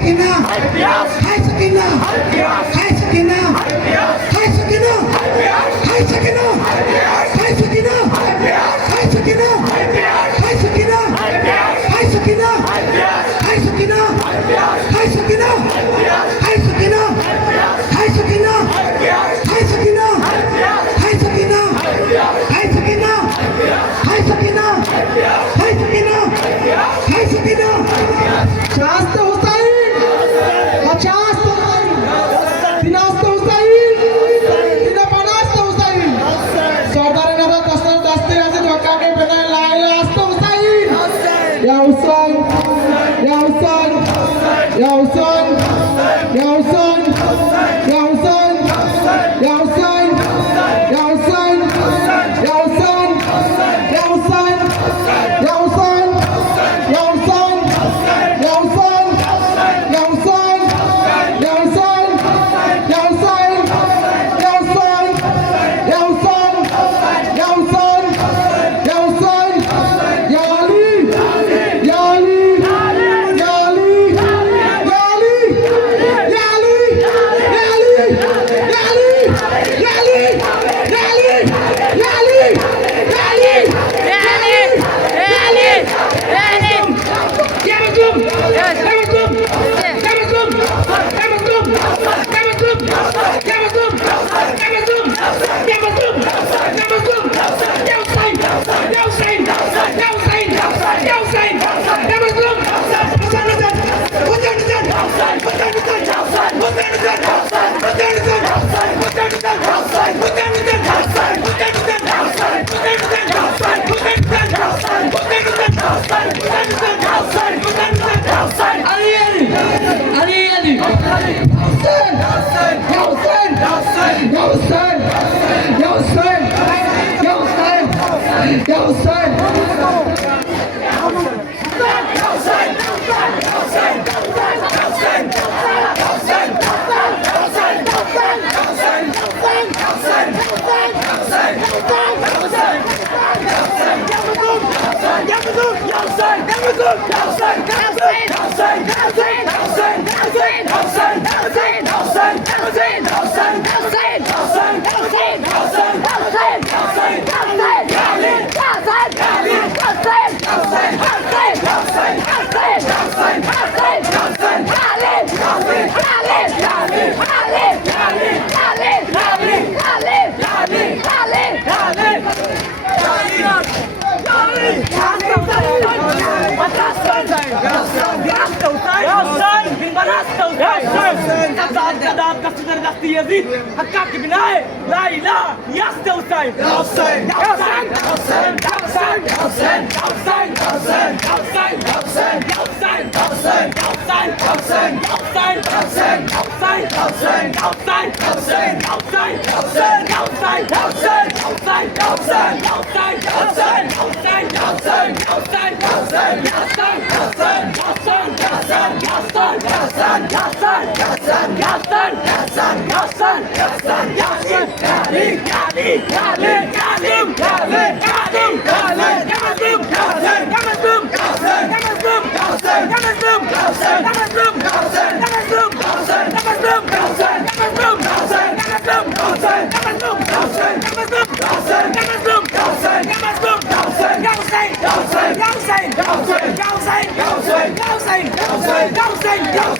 Sakina. Hi, Sakina. Hussain Hussain Hussain Hussain Hussain Hussein, Hussein, ja Hussein, Hussein, Hussein, Hussein, Hussein, ja Hussein, Hussein, الشباب قصدنا الأخت يزيد حكاك بناية لا إله يا حسين Yeah. Não, sei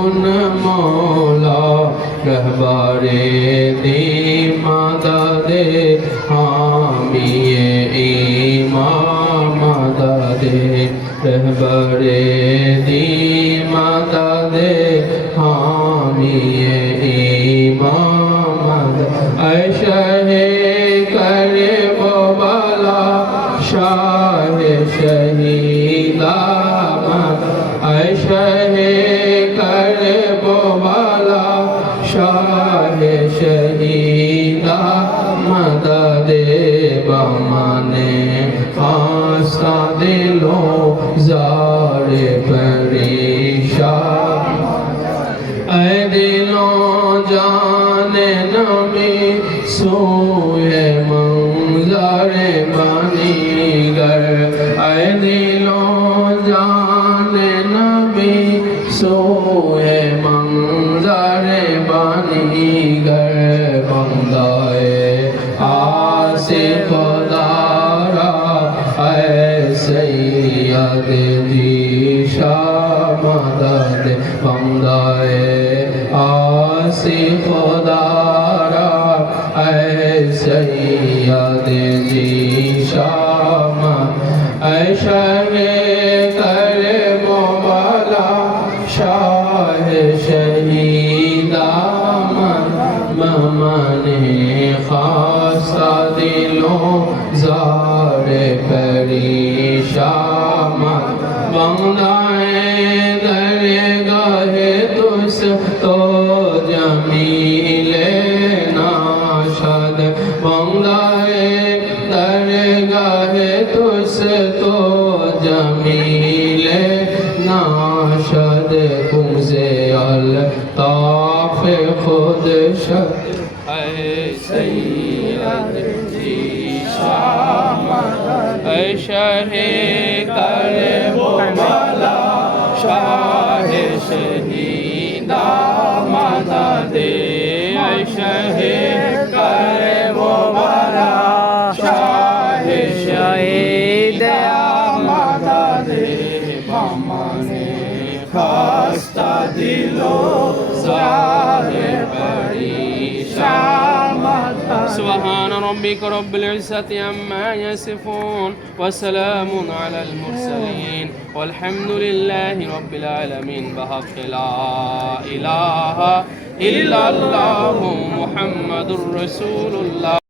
একবারে দি মাদাদে আমি ইমা মাদাদে একবারে দি दिलो ज़ारे परेशा ऐं दिलो जाने नमी सोए मंगरे बनी गर ऐं दिलो जाने नमी सोए मंगरे बनी गर बंदाए হাসরে কর মোবালা শাহ শহীদামন মমনে খাসা দিলো জার পরিশামন বংলায় দরে গাহে তুস তো Jai Shah রাস্তা দিল সারে سبحان ربك رب العزة عما يصفون وسلام على المرسلين والحمد لله رب العالمين بحق لا إله إلا الله محمد رسول الله